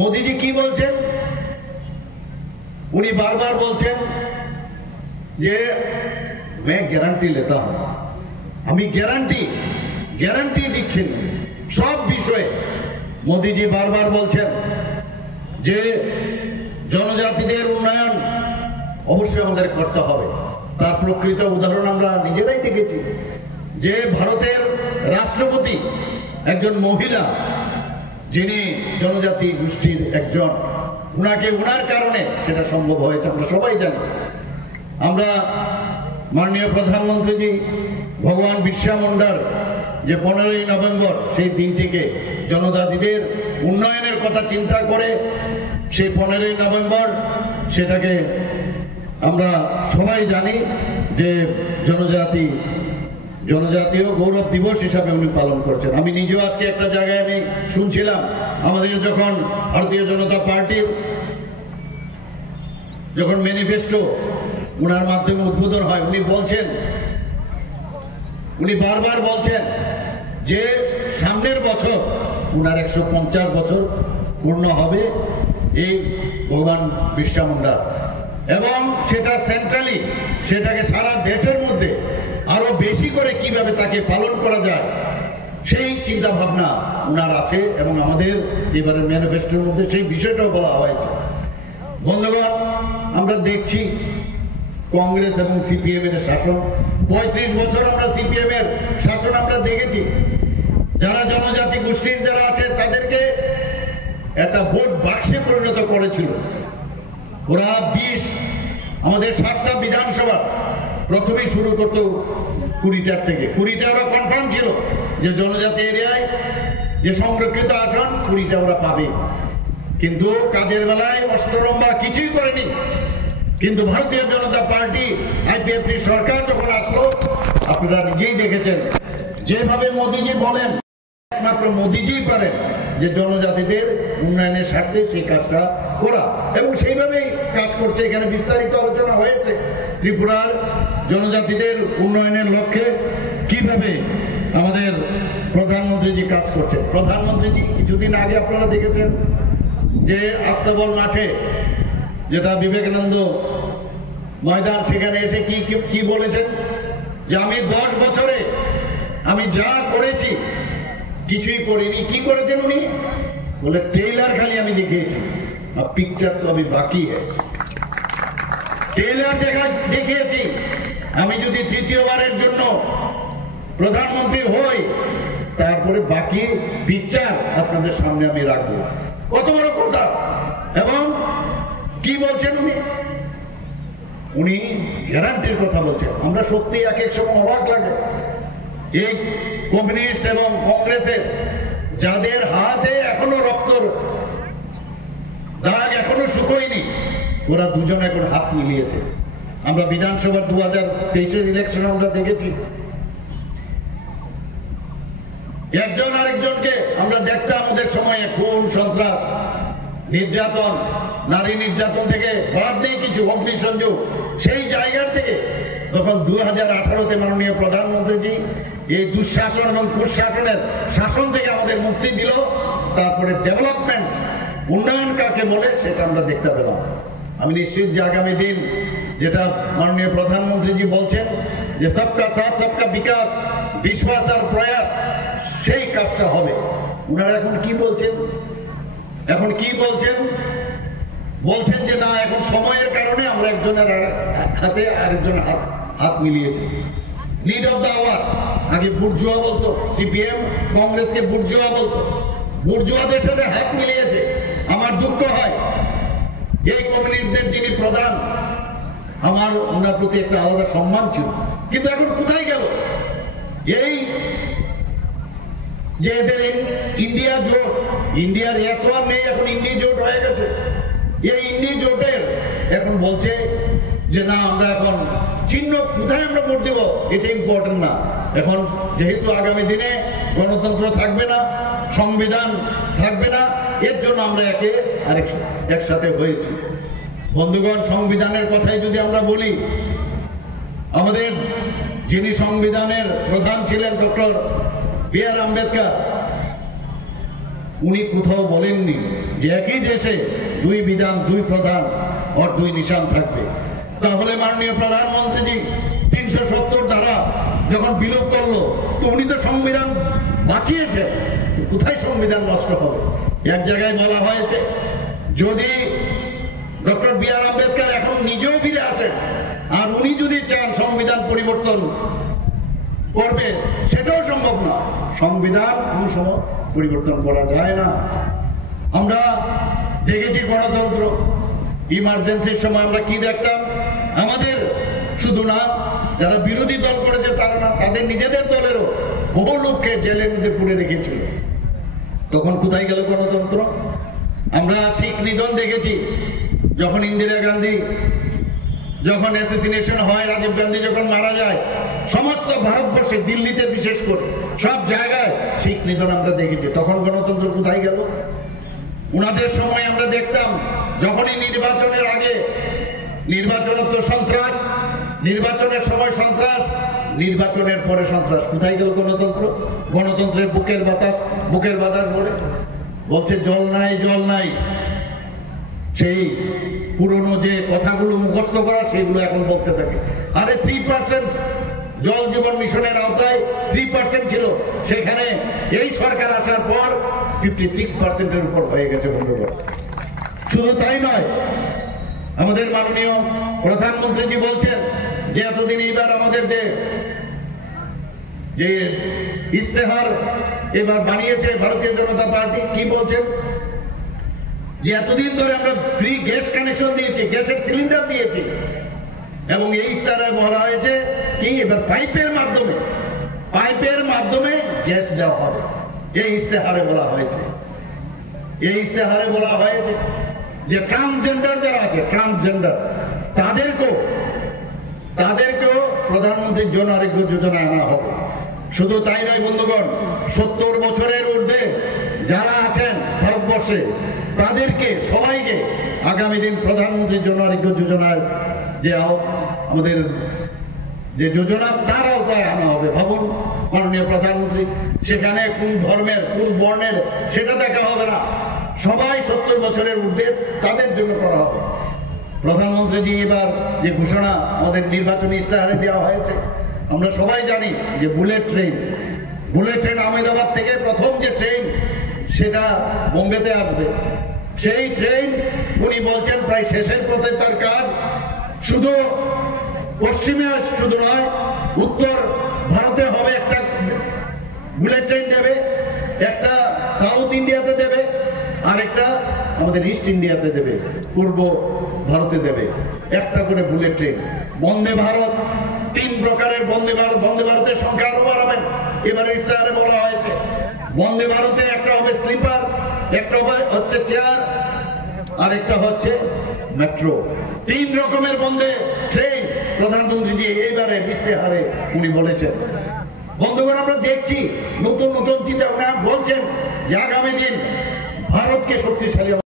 মোদিজি কি বলছেন? উনি বারবার বলছেন যে मैं গ্যারান্টি लेता हूं, আমি গ্যারান্টি দিচ্ছেন সব বিষয়ে। মোদিজি বারবার বলছেন যে জনজাতিদের উন্নয়ন অবশ্যই আমাদের করতে হবে। তার প্রকৃত উদাহরণ আমরা নিজেরাই দেখেছি যে ভারতের রাষ্ট্রপতি একজন মহিলা, যিনি জনজাতি গোষ্ঠীর একজন, উনার কারণে সেটা সম্ভব হয়েছে, আমরা সবাই জানি। আমরা মাননীয় প্রধানমন্ত্রীজি ভগবান বিরসা মুন্ডার যে 15ই নভেম্বর সেই দিনটিকে জনজাতিদের উন্নয়নের কথা চিন্তা করে সেই 15ই নভেম্বর সেটাকে আমরা সবাই জানি যে জনজাতীয় গৌরব দিবস হিসাবে উনি পালন করছেন। আমি নিজেও আজকে একটা জায়গায় আমি শুনছিলাম, আমাদের যখন ভারতীয় জনতা পার্টির যখন ম্যানিফেস্টো উনার মাধ্যমে উদ্বোধন হয়, উনি বারবার বলছেন যে সামনের বছর উনার 150 বছর পূর্ণ হবে এই ভগবান বিরসা মুন্ডা, এবং সেটা সেন্ট্রালি, সেটাকে সারা দেশের মধ্যে আরো বেশি করে কিভাবে তাকে পালন করা যায় সেই চিন্তা ভাবনা উনার আছে, এবং আমাদের এবারের ম্যানিফেস্টোর মধ্যে সেই বিষয়টাও বলা হয়েছে। বন্ধুগণ, আমরা দেখছি কংগ্রেস এবং সিপিএম এর শাসন, 35 বছর আমরা সিপিএম এর শাসন আমরা দেখেছি। যারা জনজাতি গোষ্ঠীর যারা আছে তাদেরকে একটা ভোট বাক্সে পরিণত করেছিল। ওরা আমাদের 7টা বিধানসভা প্রথমেই শুরু করতো 20টার থেকে, 20টা ওরা কনফার্ম ছিল যে জনজাতি এরিয়ায় যে সংরক্ষিত আসন 20টা ওরা পাবে, কিন্তু কাজের বেলায় অষ্টরম্বা কিছুই করেনি। কিন্তু ভারতীয় জনতা পার্টি আইপিএফটি সরকার যখন আসলো, আপনারা নিজেই দেখেছেন যেভাবে মোদিজি বলেন, একমাত্র মোদিজি পারেন যে জনজাতিদের উন্নয়নের স্বার্থে সেই কাজটা করা, এবং সেইভাবেই কাজ করছে। এখানে বিস্তারিত আলোচনা হয়েছে ত্রিপুরার জনজাতিদের উন্নয়নের লক্ষ্যে কিভাবে আমাদের প্রধানমন্ত্রীজি কাজ করছে। প্রধানমন্ত্রীজি কিছুদিন আগে আপনারা দেখেছেন যে আস্তাবল মাঠে, যেটা বিবেকানন্দ ময়দান, সেখানে এসে কি বলেছেন যে আমি 10 বছরে আমি যা করেছি কিছুই করিনি। কি করেছেন উনি? বলে ট্রেলার খালি আমি দেখিয়েছি, আর পিকচার তো আমি বাকি ট্রেলার দেখিয়েছি। আমি যদি তৃতীয়বারের জন্য প্রধানমন্ত্রী হই, তারপরে বাকি পিকচার আপনাদের সামনে আমি রাখবো। কত বড় কথা! এবং কি বলছেন উনি গ্যারান্টির কথা বলছেন। আমরা সত্যি এক সময় অবাক লাগে, এই কমিউনিস্ট এবং কংগ্রেসের যাদের হাতে এখনো রক্তর দাগ এখনো শুকোয়নি, ওরা দুজন এখন হাত মিলিয়েছে। আমরা বিধানসভার 2023-এর ইলেকশনে আমরা দেখেছি, একজন আরেকজনকে আমরা দেখতাম আমাদের সময়ে খুন, সন্ত্রাস, নির্যাতন, নারী নির্যাতন থেকে বাদ নেই কিছু, অগ্নিসংযোগ। সেই জায়গা থেকে তখন 2018-তে মাননীয় প্রধানমন্ত্রীজি এই দুঃশাসন এবং কুশাসনের শাসন থেকে আমাদের মুক্তি দিল। তারপরে ডেভেলপমেন্ট, উন্নয়ন কাকে বলে সেটা আমরা দেখতে পেলাম। আমি নিশ্চিত যে আগামী দিন যেটা মাননীয় প্রধানমন্ত্রীজি বলছেন যে সবকা সাথ সবকা বিকাশ, বিশ্বাস আর প্রয়াস, সেই কাজটা হবে। উনারা এখন কি বলছেন? বলছেন যে না, এখন সময়ের কারণে আমরা একজনের হাতে আরেকজনের হাত মিলিয়েছি। লিড অফ দা আওয়ার, আগে বুর্জুয়া বলতো, সিপিএম কংগ্রেসকে বুর্জুয়া বলতো, বুর্জুয়াদের সাথে হাত মিলিয়েছে। আমার দুঃখ হয় এই কমিউনিস্টদের যিনি প্রধান, আমার ওনার প্রতি একটা আলাদা সম্মান ছিল, কিন্তু এখন কোথায় গেল? এই যে এদের ইন্ডিয়া জোট, ইন্ডিয়ার এত আর নেই, এখন ইন্ডি জোট হয়ে গেছে। এই ইন্ডি জোটের এখন বলছে যে না, আমরা এখন চিহ্ন কোথায় আমরা ভোট দেব এটা ইম্পর্টেন্ট না। এখন যেহেতু আগামী দিনে গণতন্ত্র থাকবে না, সংবিধান থাকবে না, এর জন্য আমরা একসাথে হয়েছি। বন্ধুগণ, সংবিধানের কথাই যদি আমরা বলি, আমাদের যিনি সংবিধানের প্রধান ছিলেন ডক্টর বি.আর. আম্বেদকর, উনি কোথাও বলেননি যে একই দেশে দুই বিধান, দুই প্রধান আর দুই নিশান থাকবে। তাহলে মাননীয় প্রধানমন্ত্রীজি 370 ধারা যখন বিলোপ করলো, তো উনি তো সংবিধান বাঁচিয়েছে, কোথায় সংবিধান নষ্ট হবে? এক জায়গায় বলা হয়েছে যদি ডক্টর বি.আর. আম্বেদকর এখন নিজেও ফিরে আসেন আর উনি যদি চান সংবিধান পরিবর্তন করবে, সেটাও সম্ভব না। সংবিধান কোন সময় পরিবর্তন করা যায় না। আমরা দেখেছি গণতন্ত্র ইমার্জেন্সির সময় আমরা কি দেখতাম, আমাদের শুধু না যারা বিরোধী দল করেছে তারা না, তাদের নিজেদের দলেরও বহু লোককে জেলের মধ্যে পুরে রেখেছিল। তখন কোথায় গেল গণতন্ত্র? আমরা শিখ নিধন দেখেছি, যখন ইন্দিরা গান্ধী যখন অ্যাসাসিনেশন হয়, রাজীব গান্ধী যখন মারা যায়, সমস্ত ভারতবর্ষে দিল্লিতে বিশেষ করে সব জায়গায় শিখ নিধন আমরা দেখেছি। তখন গণতন্ত্র কোথায় গেল? উনাদের সময় আমরা দেখতাম যখনই নির্বাচনের আগে, নির্বাচনের তো সন্ত্রাস, নির্বাচনের সময় সন্ত্রাস, নির্বাচনের পরে সন্ত্রাস। কোথায় গেল গণতন্ত্র? গণতন্ত্রের বুকের বাতাস পড়ে বলছে জল নাই, জল নাই। সেই পুরনো যে কথাগুলো মুখস্থ করা, সেগুলো এখন বলতে থাকে। আরে 3% জল জীবন মিশনের আওতায় 3% ছিল, সেখানে এই সরকার আসার পর 56%-এর উপর হয়ে গেছে বন্ধুগণ। শুধু তাই নয়, আমাদের মাননীয় প্রধানমন্ত্রীজি বলছেন যে এতদিন এইবার আমাদের যে ইস্তেহার এবার বানিয়েছে ভারতীয় জনতা পার্টি, কি বলছেন যে এতদিন ধরে আমরা ফ্রি গ্যাস কানেকশন দিয়েছি, গ্যাসের সিলিন্ডার দিয়েছি, এবং এই ইস্তেহারে বলা হয়েছে কি এবার পাইপের মাধ্যমে গ্যাস দেওয়া হবে। এই ইস্তেহারে বলা হয়েছে যে ট্রান্সজেন্ডার যারা আছে, ট্রান্সজেন্ডার তাদেরকেও প্রধানমন্ত্রীর জন আরোগ্য যোজনায় আনা হবে। শুধু তাই নয় বন্ধুগণ, 70 বছরের ঊর্ধ্বে যারা আছেন ভারতবর্ষে, তাদেরকে সবাইকে আগামী দিন প্রধানমন্ত্রীর জন আরোগ্য যোজনার যে আমাদের যে যোজনা, তার আওতায় আনা হবে। ভাবুন মাননীয় প্রধানমন্ত্রী, সেখানে কোন ধর্মের কোন বর্ণের সেটা দেখা হবে না, সবাই 70 বছরের ঊর্ধ্বে তাদের জন্য করা হবে। প্রধানমন্ত্রীজি এবার যে ঘোষণা আমাদের নির্বাচনী ইস্তেহারে দেওয়া হয়েছে, আমরা সবাই জানি যে বুলেট ট্রেন আহমেদাবাদ থেকে প্রথম যে ট্রেন সেটা বোম্বেতে আসবে। সেই ট্রেন উনি বলছেন প্রায় শেষের পথে তার কাজ। শুধু পশ্চিমে শুধু নয়, উত্তর ভারতে হবে একটা বুলেট ট্রেন দেবে, একটা সাউথ ইন্ডিয়াতে দেবে, আর একটা আমাদের ইস্ট ইন্ডিয়াতে দেবে, পূর্ব ভারতে দেবে, একটা করে বুলেট ট্রেন। বন্দে ভারত 3 প্রকারের বন্দে ভারতের সংখ্যা আরো বাড়াবেন এবার ইস্তেহারে বলা হয়েছে। বন্দে ভারতে একটা হবে স্লিপার, একটা হচ্ছে চেয়ার, আর একটা হচ্ছে মেট্রো। 3 রকমের বন্দে ট্রেন প্রধানমন্ত্রীজি এইবারে ইস্তেহারে উনি বলেছেন। বন্ধুগণ, আমরা দেখছি নতুন চিন্তা ভাবনা বলছেন যে আগামী দিন ভারতকে শক্তিশালী